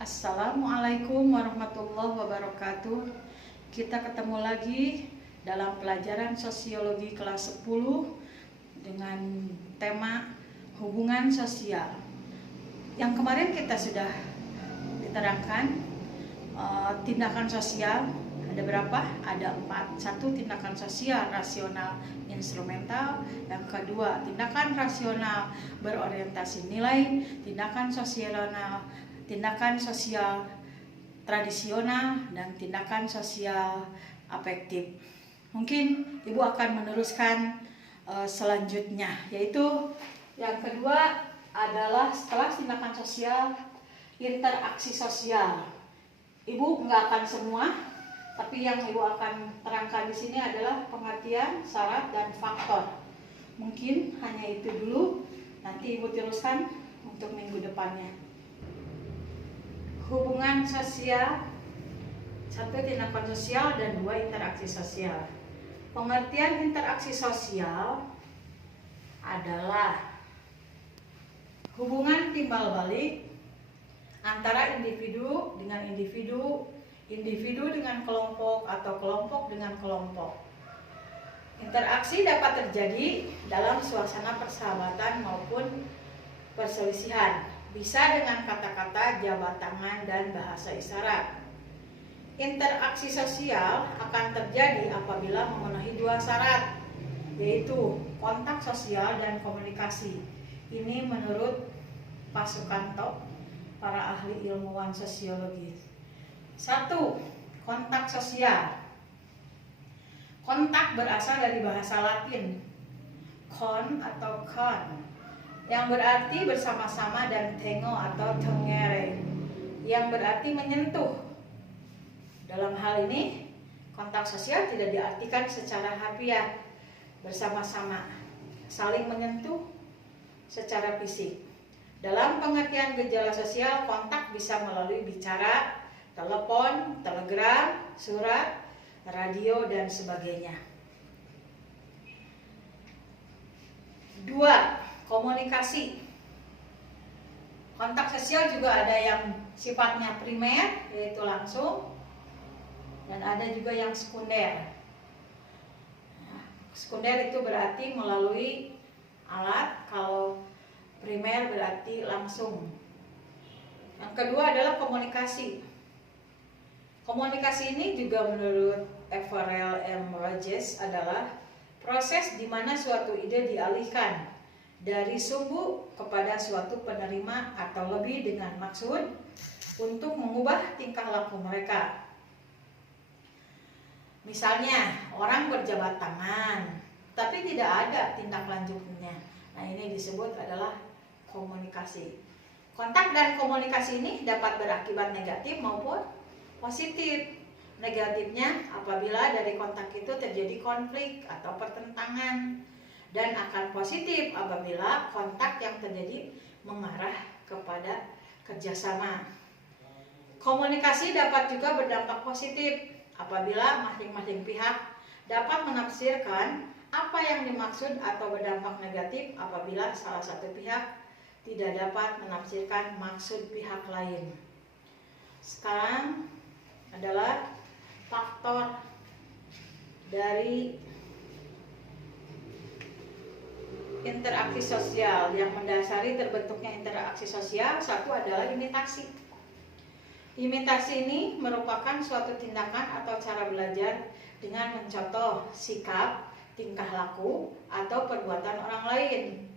Assalamualaikum warahmatullahi wabarakatuh. Kita ketemu lagi dalam pelajaran sosiologi kelas 10 dengan tema hubungan sosial. Yang kemarin kita sudah diterangkan tindakan sosial ada berapa? Ada 4. 1. Tindakan sosial rasional instrumental. Yang kedua, tindakan rasional berorientasi nilai. Tindakan sosial tradisional dan tindakan sosial afektif. Mungkin Ibu akan meneruskan selanjutnya, yaitu yang kedua adalah setelah tindakan sosial, interaksi sosial. Ibu nggak akan semua, tapi yang Ibu akan terangkan di sini adalah pengertian, syarat, dan faktor. Mungkin hanya itu dulu, nanti Ibu teruskan untuk minggu depannya. Hubungan sosial, 1. Tindakan sosial, dan 2. Interaksi sosial. Pengertian interaksi sosial adalah hubungan timbal balik antara individu dengan individu, individu dengan kelompok, atau kelompok dengan kelompok. Interaksi dapat terjadi dalam suasana persahabatan maupun perselisihan. Bisa dengan kata-kata, jabat tangan, dan bahasa isyarat. Interaksi sosial akan terjadi apabila memenuhi 2 syarat, yaitu kontak sosial dan komunikasi. Ini menurut Pak Sukanto, para ahli ilmuwan sosiologi. 1. Kontak sosial. Kontak berasal dari bahasa Latin con atau con, yang berarti bersama-sama, dan tengo atau tengere, yang berarti menyentuh. Dalam hal ini, kontak sosial tidak diartikan secara harfiah, bersama-sama, saling menyentuh secara fisik. Dalam pengertian gejala sosial, kontak bisa melalui bicara, telepon, telegram, surat, radio, dan sebagainya. 2. Komunikasi. Kontak sosial juga ada yang sifatnya primer, yaitu langsung, dan ada juga yang sekunder. Sekunder itu berarti melalui alat, kalau primer berarti langsung. Yang kedua adalah komunikasi. Komunikasi ini juga menurut Everell M. Rogers adalah proses di mana suatu ide dialihkan dari sumbu kepada suatu penerima atau lebih dengan maksud untuk mengubah tingkah laku mereka. Misalnya, orang berjabat tangan, tapi tidak ada tindak lanjutnya. Nah, ini disebut adalah komunikasi. Kontak dan komunikasi ini dapat berakibat negatif maupun positif. Negatifnya apabila dari kontak itu terjadi konflik atau pertentangan, dan akan positif apabila kontak yang terjadi mengarah kepada kerjasama. Komunikasi dapat juga berdampak positif apabila masing-masing pihak dapat menafsirkan apa yang dimaksud, atau berdampak negatif apabila salah satu pihak tidak dapat menafsirkan maksud pihak lain. Sekarang adalah faktor dari interaksi sosial yang mendasari terbentuknya interaksi sosial. 1 adalah imitasi. Imitasi ini merupakan suatu tindakan atau cara belajar dengan mencontoh sikap, tingkah laku, atau perbuatan orang lain.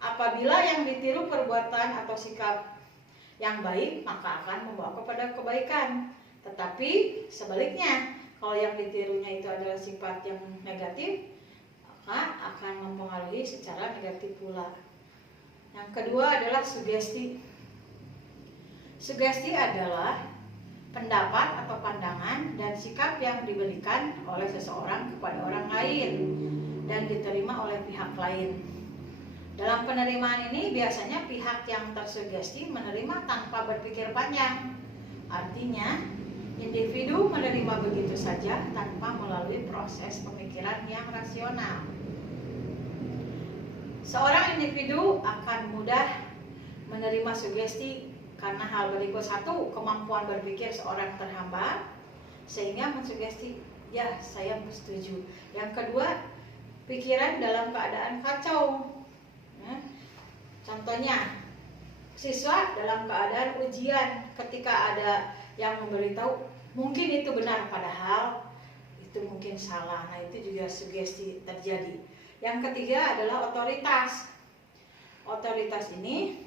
Apabila yang ditiru perbuatan atau sikap yang baik, maka akan membawa kepada kebaikan. Tetapi sebaliknya, kalau yang ditirunya itu adalah sifat yang negatif, maka akan mempengaruhi secara negatif pula. Yang kedua adalah sugesti. Sugesti adalah pendapat atau pandangan dan sikap yang diberikan oleh seseorang kepada orang lain dan diterima oleh pihak lain. Dalam penerimaan ini biasanya pihak yang tersugesti menerima tanpa berpikir panjang. Artinya, individu menerima begitu saja tanpa melalui proses pemikiran yang rasional. Seorang individu akan mudah menerima sugesti karena hal berikut. Satu, kemampuan berpikir seorang terhambat sehingga mensugesti, ya saya setuju. Yang kedua, pikiran dalam keadaan kacau. Contohnya, siswa dalam keadaan ujian ketika ada yang memberitahu mungkin itu benar padahal itu mungkin salah. Nah, itu juga sugesti terjadi. Yang ketiga adalah otoritas. Otoritas ini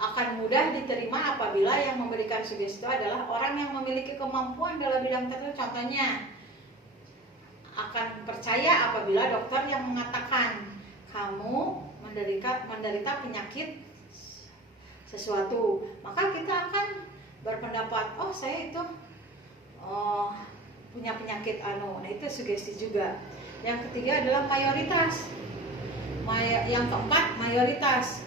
akan mudah diterima apabila yang memberikan sugesti itu adalah orang yang memiliki kemampuan dalam bidang tertentu. Contohnya, akan percaya apabila dokter yang mengatakan kamu menderita penyakit sesuatu, maka kita akan berpendapat, oh saya itu punya penyakit anu. Nah, itu sugesti juga. Yang ketiga adalah mayoritas. Yang keempat, mayoritas.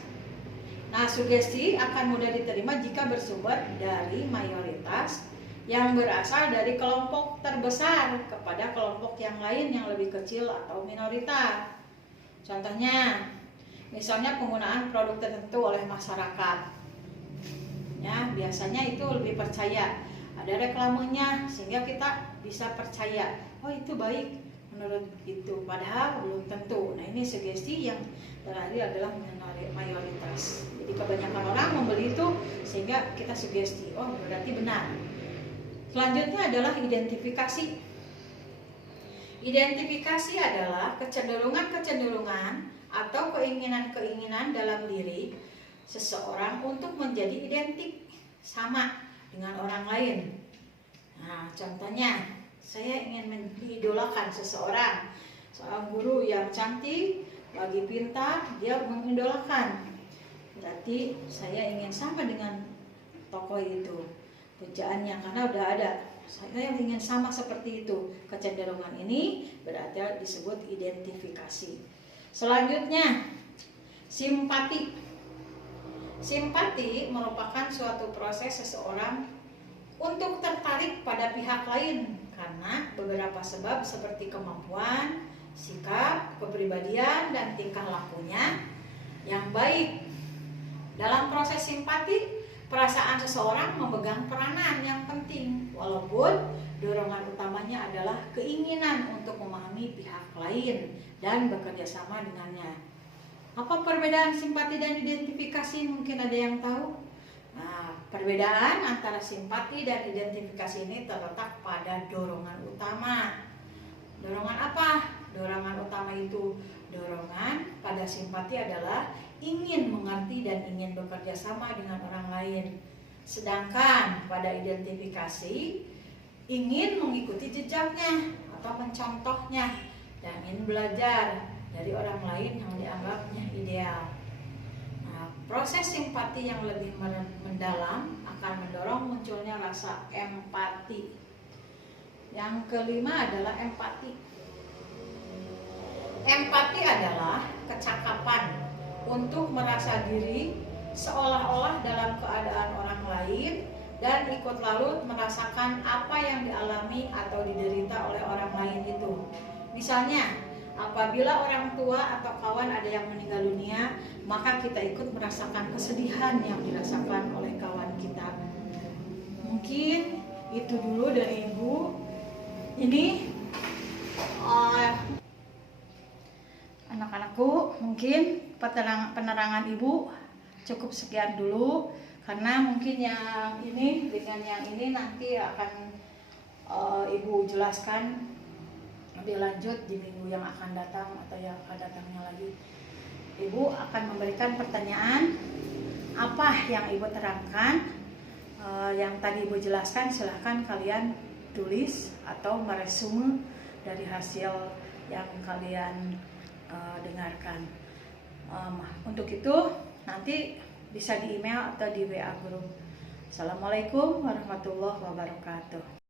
Nah, sugesti akan mudah diterima jika bersumber dari mayoritas yang berasal dari kelompok terbesar kepada kelompok yang lain yang lebih kecil atau minoritas. Contohnya, misalnya penggunaan produk tertentu oleh masyarakat. Ya, biasanya itu lebih percaya. Ada reklamenya sehingga kita bisa percaya, oh itu baik menurut itu, padahal belum tentu. Nah, ini sugesti yang terakhir adalah mayoritas. Jadi kebanyakan orang membeli itu sehingga kita sugesti, oh berarti benar. Selanjutnya adalah identifikasi. Identifikasi adalah kecenderungan-kecenderungan atau keinginan-keinginan dalam diri seseorang untuk menjadi identik sama dengan orang lain. Nah, contohnya, saya ingin mengidolakan seorang guru yang cantik, lagi pintar, dia mengidolakan. Berarti saya ingin sama dengan tokoh itu, pujaannya, karena udah ada. Saya ingin sama seperti itu. Kecenderungan ini berarti disebut identifikasi. Selanjutnya, simpati. Simpati merupakan suatu proses seseorang untuk tertarik pada pihak lain karena beberapa sebab seperti kemampuan, sikap, kepribadian, dan tingkah lakunya yang baik. Dalam proses simpati, perasaan seseorang memegang peranan yang penting, walaupun dorongan utamanya adalah keinginan untuk memahami pihak lain dan bekerja sama dengannya. Apa perbedaan simpati dan identifikasi? Mungkin ada yang tahu? Nah, perbedaan antara simpati dan identifikasi ini terletak pada dorongan utama. Dorongan apa? Dorongan utama itu, dorongan pada simpati adalah ingin mengerti dan ingin bekerja sama dengan orang lain. Sedangkan pada identifikasi, ingin mengikuti jejaknya atau mencontohnya dan ingin belajar dari orang lain yang dianggapnya ideal. Nah, proses simpati yang lebih mendalam akan mendorong munculnya rasa empati. Yang kelima adalah empati. Empati adalah kecakapan untuk merasa diri seolah-olah dalam keadaan orang lain dan ikut larut merasakan apa yang dialami atau diderita oleh orang lain itu. Misalnya, apabila orang tua atau kawan ada yang meninggal dunia, maka kita ikut merasakan kesedihan yang dirasakan oleh kawan kita. Mungkin itu dulu dari Ibu. Ini anak-anakku, mungkin penerangan Ibu cukup sekian dulu, karena mungkin yang ini dengan yang ini nanti akan Ibu jelaskan lebih lanjut di minggu yang akan datang atau yang akan datangnya lagi. Ibu akan memberikan pertanyaan, apa yang Ibu terangkan, yang tadi Ibu jelaskan, silahkan kalian tulis atau meresume dari hasil yang kalian dengarkan. Untuk itu nanti bisa di email atau di WA grup. Assalamualaikum warahmatullahi wabarakatuh.